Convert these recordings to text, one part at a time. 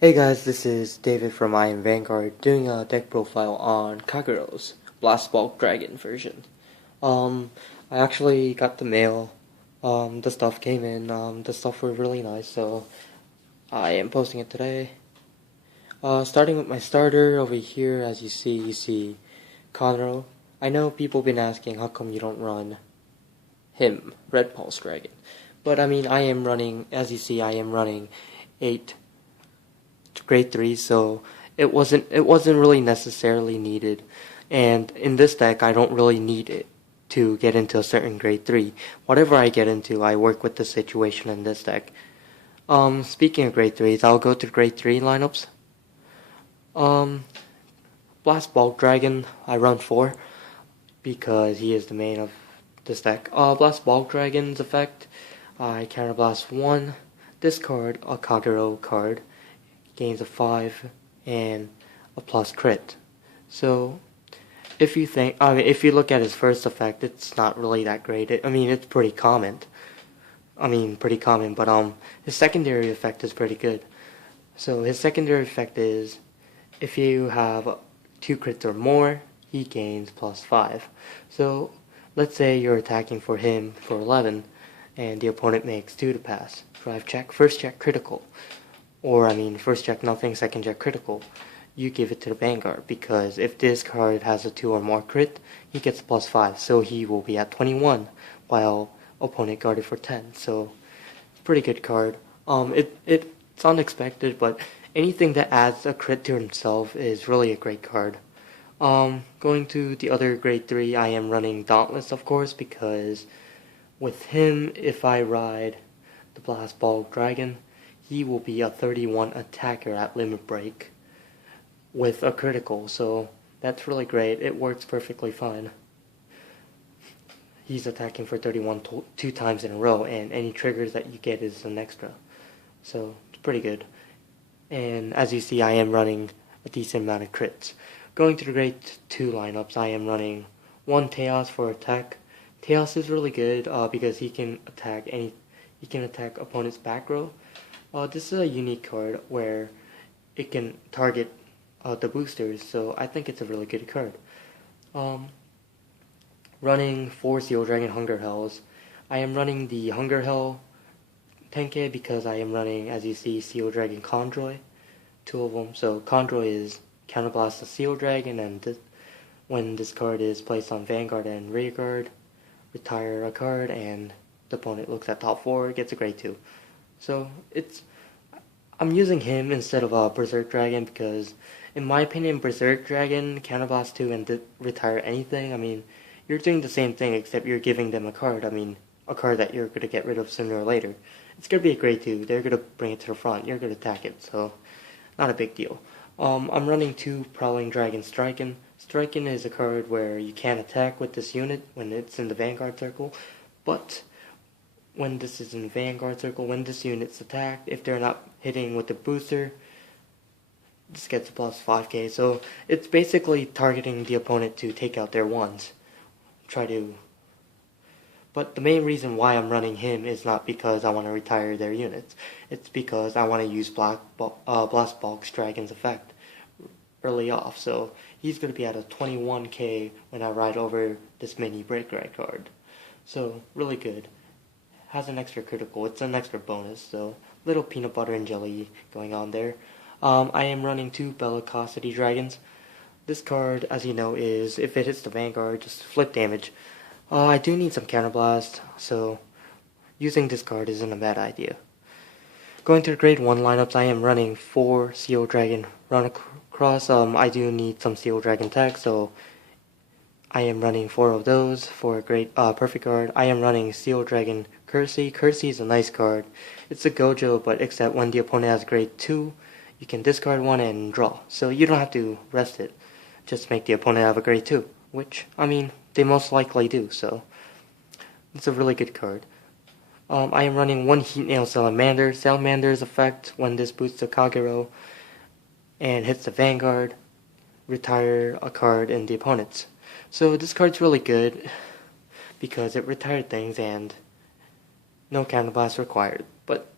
Hey guys, this is David from Iamvanguard doing a deck profile on Kagero's Blast Bulk Dragon version. Um, I actually got the mail. The stuff came in. The stuff were really nice, so I am posting it today. Starting with my starter over here, as you see Conroe. I know people been asking how come you don't run him, Red Pulse Dragon. But I mean, I am running, as you see, I am running 8 grade 3, so it wasn't really necessarily needed. And in this deck, I don't really need it to get into a certain grade 3. Whatever I get into, I work with the situation in this deck. Speaking of grade 3s, I'll go to grade 3 lineups. Um, Blast Bulk Dragon, I run 4 because he is the main of this deck. Blast Bulk Dragon's effect, I counterblast 1, discard a Kagero card, gains a 5 and a plus crit. So if you look at his first effect, it's not really that great. It's pretty common. But his secondary effect is pretty good. So his secondary effect is if you have 2 crits or more, he gains plus 5. So let's say you're attacking for him for 11 and the opponent makes 2 to pass. Drive check, first check critical. Or, first check nothing, second check critical. You give it to the Vanguard, because if this card has a 2 or more crit, he gets plus 5, so he will be at 21, while opponent guarded for 10, so pretty good card. It's unexpected, but anything that adds a crit to himself is really a great card. Going to the other grade 3, I am running Dauntless, of course, because with him, if I ride the Blast Bulk Dragon, he will be a 31 attacker at limit break with a critical, so that's really great. It works perfectly fine. He's attacking for 31 two times in a row, and any triggers that you get is an extra. So it's pretty good. And as you see, I am running a decent amount of crits. Going to the grade 2 lineups, I am running 1 Teos for attack. Teos is really good because he can attack opponent's back row. This is a unique card where it can target the boosters, so I think it's a really good card. Running 4 Seal Dragon Hunger Hells. I am running the Hunger Hell 10k because I am running, as you see, Seal Dragon Conjoy, 2 of them. So Conjoy is counterblast the Seal Dragon, and when this card is placed on Vanguard and Rearguard, retire a card, and the opponent looks at top 4, gets a grade 2. So I'm using him instead of a Berserk Dragon because, in my opinion, Berserk Dragon, counterblast 2, and retire anything. You're doing the same thing except you're giving them a card. A card that you're going to get rid of sooner or later. It's going to be a grade 2. They're going to bring it to the front. You're going to attack it, so not a big deal. I'm running 2 Prowling Dragon Striken. Striken is a card where you can't attack with this unit when it's in the Vanguard circle, but when this is in Vanguard circle, when this unit's attacked, if they're not hitting with the booster, this gets a plus 5k. So it's basically targeting the opponent to take out their ones. But the main reason why I'm running him is not because I want to retire their units. It's because I want to use Blast Bulk Dragon's effect early off. So he's going to be at a 21k when I ride over this mini break ride card. So really good. Has an extra critical. It's an extra bonus, so little peanut butter and jelly going on there. I am running 2 Bellicosity Dragons. This card, as you know, is if it hits the Vanguard, just flip damage. I do need some counterblast, so using this card isn't a bad idea. Going to the grade 1 lineups, I am running 4 Seal Dragon Run Across. I do need some Seal Dragon tech, so I am running 4 of those for a great perfect card. I am running Seal Dragon Kersey. Kersey is a nice card. It's a Gojo, but except when the opponent has grade 2, you can discard 1 and draw. So you don't have to rest it. Just make the opponent have a grade 2, which, they most likely do, so it's a really good card. I am running 1 Heat Nail Salamander. Salamander's effect, when this boosts the Kagero and hits the Vanguard, retire a card in the opponent's. So this card's really good because it retired things and no counterblast required. But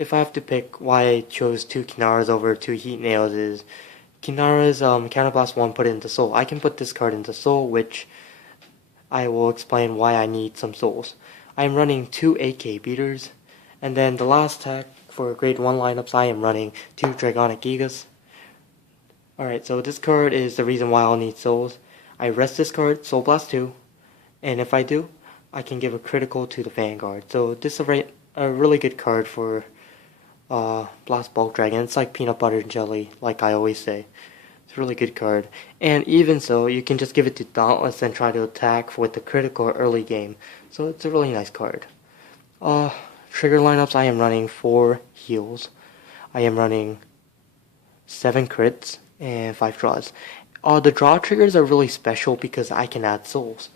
if I have to pick why I chose 2 Kinaras over 2 Heat Nails is Kinara's Counterblast 1 put it into Soul. I can put this card into Soul, which I will explain why I need some souls. I'm running 2 AK beaters, and then the last attack for grade 1 lineups I am running 2 Dragonic Gigas. Alright, so this card is the reason why I'll need souls. I rest this card, Soul Blast 2, and if I do, I can give a critical to the Vanguard. So this is a really good card for Blast Bulk Dragon. It's like peanut butter and jelly, like I always say. It's a really good card. And even so, you can just give it to Dauntless and try to attack with the critical early game. So it's a really nice card. Trigger lineups, I am running 4 heals. I am running 7 crits and 5 draws. The draw triggers are really special because I can add souls.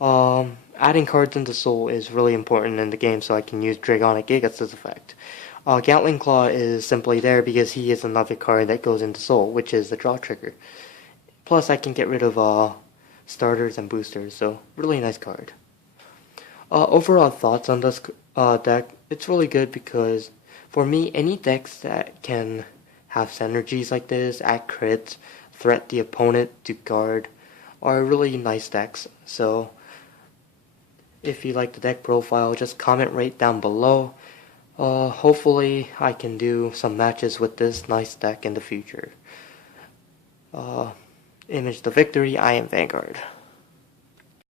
Adding cards into soul is really important in the game, so I can use Dragonic Gigas as effect. Gatling Claw is simply there because he is another card that goes into soul, which is the draw trigger. Plus I can get rid of starters and boosters, so really nice card. Overall thoughts on this deck, it's really good because for me, any decks that can have synergies like this, add crits, threat the opponent to guard, are really nice decks. So if you like the deck profile, just comment right down below. Hopefully I can do some matches with this nice deck in the future. Image the victory, Iamvanguard.